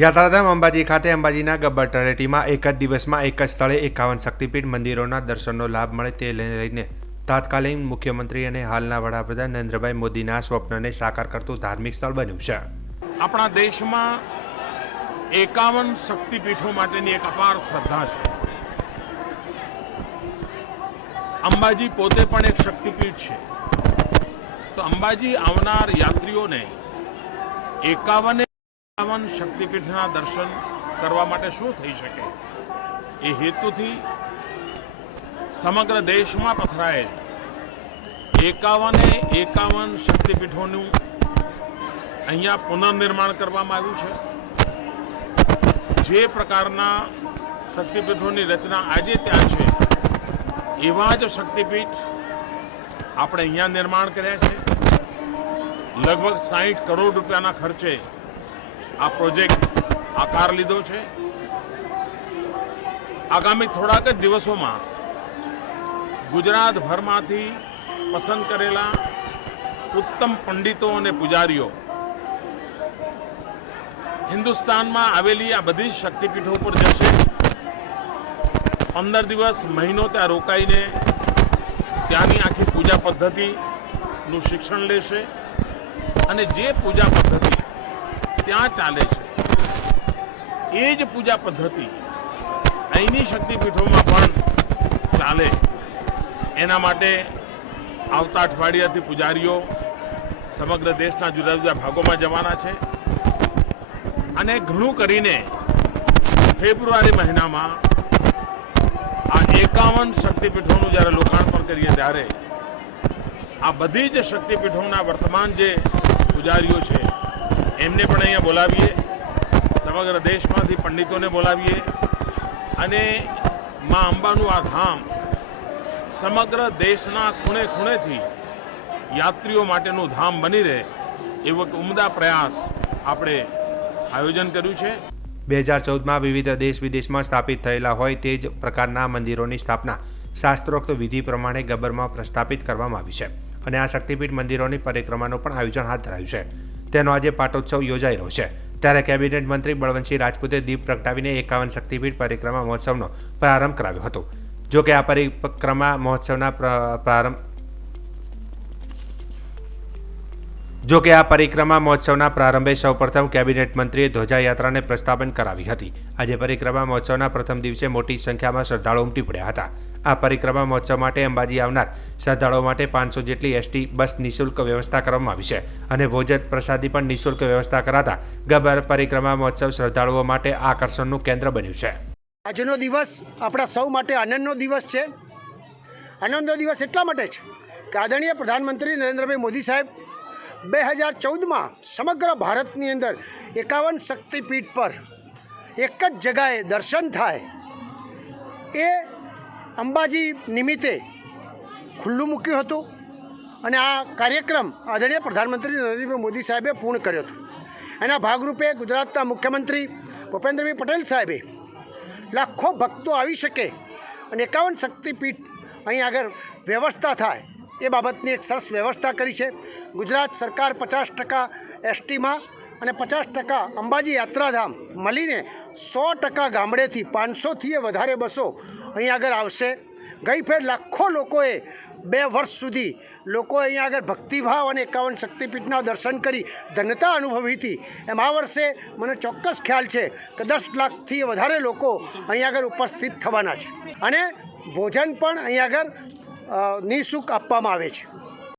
યાત્રાધામ અંબાજી ખાતે અંબાજીના ગબ્બર તળેટીમાં એક જ દિવસમાં એક જ સ્થળે 51 શક્તિપીઠ મંદિરોના દર્શનનો લાભ મળે તે લઈને તાત્કાલિક મુખ્યમંત્રી અને હાલના વડાપ્રધાન નરેન્દ્રભાઈ મોદીના સ્વપ્નને સાકાર કરતું ધાર્મિક સ્થળ બન્યું છે। આપણા દેશમાં 51 શક્તિપીઠો માટેની એક અપાર શ્રદ્ધા છે। અંબાજી પોતે પણ એક શક્તિપીઠ છે, તો અંબાજી આવનાર યાત્રીઓને 51 શક્તિપીઠના દર્શન કરવા માટે શું થઈ શકે એ હેતુથી સમગ્ર દેશમાં પથરાયેલ 51 શક્તિપીઠોનું અહીંયા પુનર્નિર્માણ કરવામાં આવ્યું છે। જે પ્રકારના શક્તિપીઠોની રચના આજે ત્યાં છે એવા જ શક્તિપીઠ આપણે અહીંયા નિર્માણ કર્યા છે। લગભગ 60 કરોડ રૂપિયાના ખર્ચે આ પ્રોજેક્ટ આકાર લીધો છે। આગામી થોડાક જ દિવસોમાં ગુજરાતભરમાંથી પસંદ કરેલા ઉત્તમ પંડિતો અને પૂજારીઓ હિન્દુસ્તાનમાં આવેલી આ બધી શક્તિપીઠો પર જશે। 15 દિવસ મહિનો ત્યાં રોકાઈને ત્યાંની આખી પૂજા પદ્ધતિનું શિક્ષણ લેશે અને જે પૂજા પદ્ધતિ ત્યાં ચાલે છે એ જ પૂજા પદ્ધતિ અહીંની શક્તિપીઠોમાં પણ ચાલે। એના માટે આવતા અઠવાડિયાથી પૂજારીઓ સમગ્ર દેશના જુદા જુદા ભાગોમાં જવાના છે અને ઘણું કરીને ફેબ્રુઆરી મહિનામાં આ 51 શક્તિપીઠોનું જ્યારે લોકાર્પણ કરીએ ત્યારે આ બધી જ શક્તિપીઠોના વર્તમાન જે પૂજારીઓ છે એમને પણ અહીંયા બોલાવીએ, સમગ્ર દેશમાંથી પંડિતોને બોલાવીએ અને મા અંબાનું આ ધામ સમગ્ર દેશના ખૂણે ખૂણેથી યાત્રીઓ માટેનું ધામ બની રહે એવો એક ઉમદા પ્રયાસ આપણે આયોજન કર્યું છે। 2014માં વિવિધ દેશ વિદેશમાં સ્થાપિત થયેલા હોય તે જ પ્રકારના મંદિરોની સ્થાપના શાસ્ત્રોક્ત વિધિ પ્રમાણે ગબ્બરમાં પ્રસ્થાપિત કરવામાં આવી છે અને આ શક્તિપીઠ મંદિરોની પરિક્રમાનું પણ આયોજન હાથ ધરાયું છે। તેનો આજે પાટોત્સવ યોજાઈ રહ્યો છે ત્યારે કેબિનેટ મંત્રી બળવંતસિંહ રાજપૂતે દીપ પ્રગટાવીને 51 શક્તિપીઠ પરિક્રમા મહોત્સવનો પ્રારંભ કરાવ્યો હતો। જો કે આ પરિક્રમા મહોત્સવના પ્રારંભે સૌપ્રથમ કેબિનેટ મંત્રીએ ધ્વજાયાત્રાને પ્રસ્થાપન કરાવી હતી। આજે પરિક્રમા મહોત્સવના પ્રથમ દિવસે મોટી સંખ્યામાં શ્રદ્ધાળુઓ ઉમટી પડ્યા હતા। આ પરિક્રમા મહોત્સવ માટે અંબાજી આવનાર શ્રદ્ધાળુઓ માટે 500 જેટલી એસટી બસ નિઃશુલ્ક વ્યવસ્થા કરવામાં આવી છે અને ભોજન પ્રસાદની પણ નિઃશુલ્ક વ્યવસ્થા કરાતા ગબ્બર પરિક્રમા મહોત્સવ શ્રદ્ધાળુઓ માટે આકર્ષણનું કેન્દ્ર બન્યું છે। આજનો દિવસ આપણા સૌ માટે આનંદનો દિવસ છે। આનંદનો દિવસ એટલા માટે છે કે આદરણીય પ્રધાનમંત્રી નરેન્દ્રભાઈ મોદી સાહેબ 2014માં સમગ્ર ભારતની અંદર 51 શક્તિપીઠ પર એક જ જગાએ દર્શન થાય એ અંબાજી નિમિત્તે ખુલ્લું મૂક્યું હતું અને આ કાર્યક્રમ આદરણીય પ્રધાનમંત્રી નરેન્દ્રભાઈ મોદી સાહેબે પૂર્ણ કર્યો હતો। એના ભાગરૂપે ગુજરાતના મુખ્યમંત્રી ભૂપેન્દ્રભાઈ પટેલ સાહેબે લાખો ભક્તો આવી શકે અને 51 શક્તિપીઠ અહીં આગળ વ્યવસ્થા થાય એ બાબતની એક સરસ વ્યવસ્થા કરી છે। ગુજરાત સરકાર 50% એસટીમાં અને 50% અંબાજી યાત્રાધામ મળીને 100% ગામડેથી 500થી વધારે બસો અહીં આગળ આવશે। ગઈ ફેર લાખો લોકોએ 2 વર્ષ સુધી લોકો અહીંયા આગળ ભક્તિભાવ અને 51 શક્તિપીઠના દર્શન કરી ધન્યતા અનુભવી હતી। એમ આ વર્ષે મને ચોક્કસ ખ્યાલ છે કે 10 લાખથી વધારે લોકો અહીં આગળ ઉપસ્થિત થવાના છે અને ભોજન પણ અહીં આગળ નિઃશુલ્ક આપવામાં આવે છે।